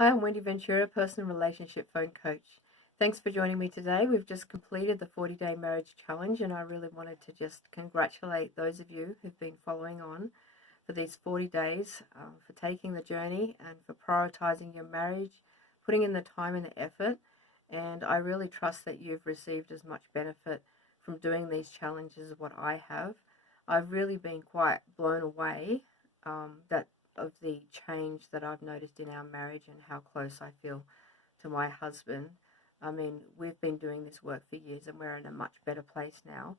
Hi, I'm Wendy Ventura, personal relationship phone coach. Thanks for joining me today. We've just completed the 40-day marriage challenge, and I really wanted to just congratulate those of you who've been following on for these 40 days, for taking the journey and for prioritizing your marriage, putting in the time and the effort. And I really trust that you've received as much benefit from doing these challenges as what I have. I've really been quite blown away that of the change that I've noticed in our marriage and how close I feel to my husband. I mean, we've been doing this work for years and we're in a much better place now,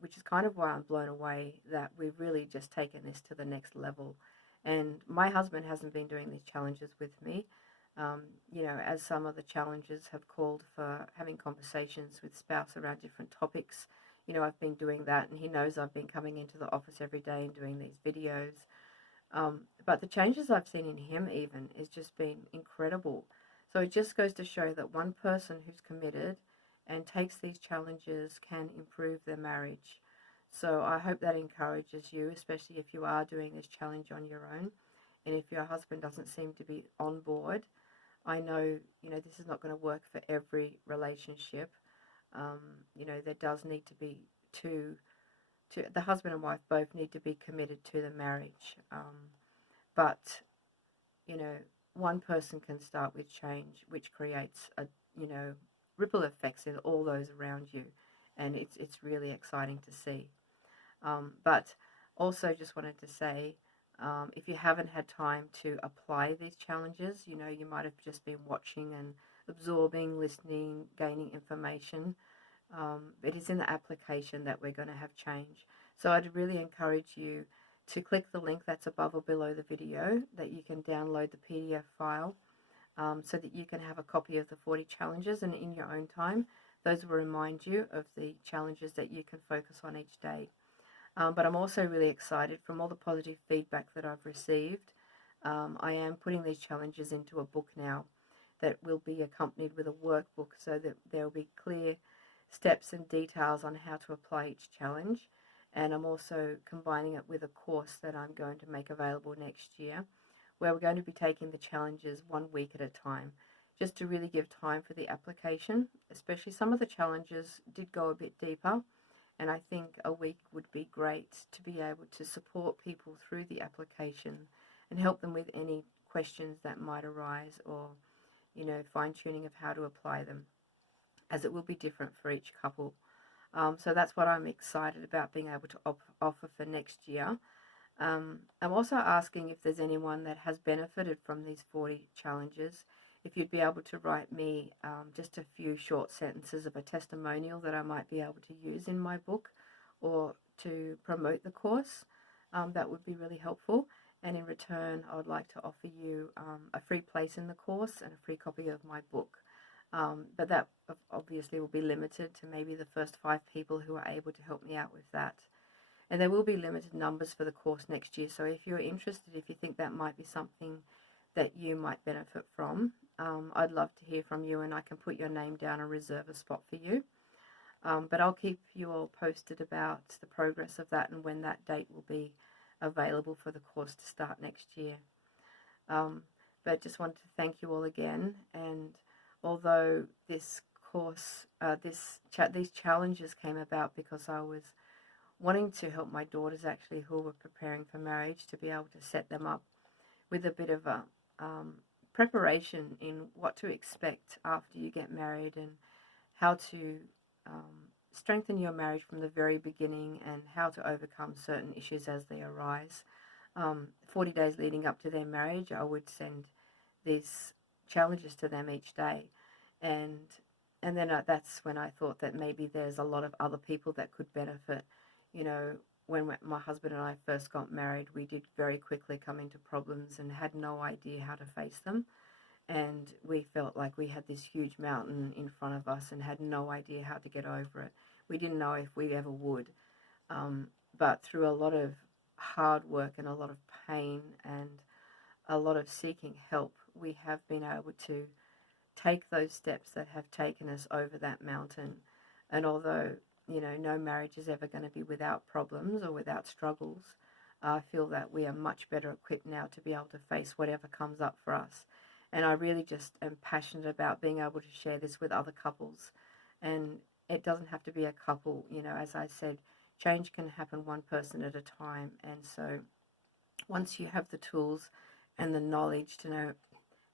which is kind of why I'm blown away that we've really just taken this to the next level. And my husband hasn't been doing these challenges with me. Um, as some of the challenges have called for having conversations with spouse around different topics. I've been doing that, and he knows I've been coming into the office every day and doing these videos. But the changes I've seen in him even has just been incredible. So it just goes to show that one person who's committed and takes these challenges can improve their marriage. So I hope that encourages you, especially if you are doing this challenge on your own. And if your husband doesn't seem to be on board, I know, this is not going to work for every relationship. There does need to be the husband and wife both need to be committed to the marriage. But you know, one person can start with change, which creates you know ripple effects in all those around you, and it's really exciting to see. But also, just wanted to say, if you haven't had time to apply these challenges, you might have just been watching and absorbing, listening, gaining information. It is in the application that we're going to have change. So I'd really encourage you to click the link that's above or below the video that you can download the PDF file, so that you can have a copy of the 40 challenges, and in your own time those will remind you of the challenges that you can focus on each day. But I'm also really excited from all the positive feedback that I've received. I am putting these challenges into a book now that will be accompanied with a workbook, so that there will be clear steps and details on how to apply each challenge. And I'm also combining it with a course that I'm going to make available next year, where we're going to be taking the challenges 1 week at a time, just to really give time for the application. Especially some of the challenges did go a bit deeper, and I think a week would be great to be able to support people through the application and help them with any questions that might arise, or fine tuning of how to apply them, as it will be different for each couple. So that's what I'm excited about being able to offer for next year. I'm also asking if there's anyone that has benefited from these 40 challenges, if you'd be able to write me just a few short sentences of a testimonial that I might be able to use in my book or to promote the course. That would be really helpful. And in return, I would like to offer you a free place in the course and a free copy of my book. But that obviously will be limited to maybe the first 5 people who are able to help me out with that. And there will be limited numbers for the course next year. So if you're interested, if you think that might be something that you might benefit from, I'd love to hear from you, and I can put your name down and reserve a spot for you. But I'll keep you all posted about the progress of that and when that date will be available for the course to start next year. But just wanted to thank you all again. And although this course, these challenges came about because I was wanting to help my daughters, actually, who were preparing for marriage, to be able to set them up with a bit of a preparation in what to expect after you get married, and how to strengthen your marriage from the very beginning, and how to overcome certain issues as they arise. 40 days leading up to their marriage, I would send these challenges to them each day, and then that's when I thought that maybe there's a lot of other people that could benefit. When my husband and I first got married, we did very quickly come into problems and had no idea how to face them. And we felt like we had this huge mountain in front of us and had no idea how to get over it. We didn't know if we ever would. But through a lot of hard work and a lot of pain and a lot of seeking help, we have been able to take those steps that have taken us over that mountain. And although no marriage is ever going to be without problems or without struggles, I feel that we are much better equipped now to be able to face whatever comes up for us. And I really just am passionate about being able to share this with other couples. And it doesn't have to be a couple, you know, as I said, change can happen one person at a time. And so once you have the tools and the knowledge to know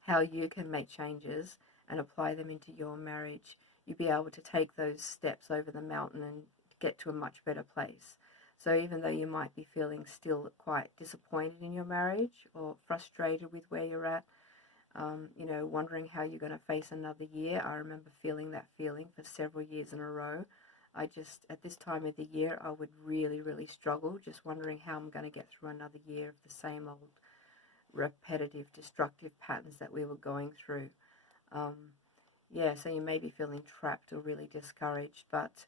how you can make changes and apply them into your marriage, you'll be able to take those steps over the mountain and get to a much better place. So even though you might be feeling still quite disappointed in your marriage or frustrated with where you're at, you know, wondering how you're going to face another year. I remember feeling that feeling for several years in a row. I just, at this time of the year, I would really, really struggle, just wondering how I'm going to get through another year of the same old repetitive, destructive patterns that we were going through. Um, yeah, so you may be feeling trapped or really discouraged, but,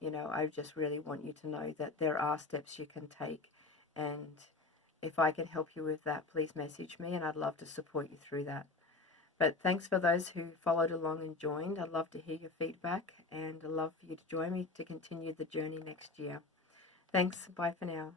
you know, I just really want you to know that there are steps you can take, and if I can help you with that, please message me, and I'd love to support you through that. But thanks for those who followed along and joined. I'd love to hear your feedback, and I'd love for you to join me to continue the journey next year. Thanks. Bye for now.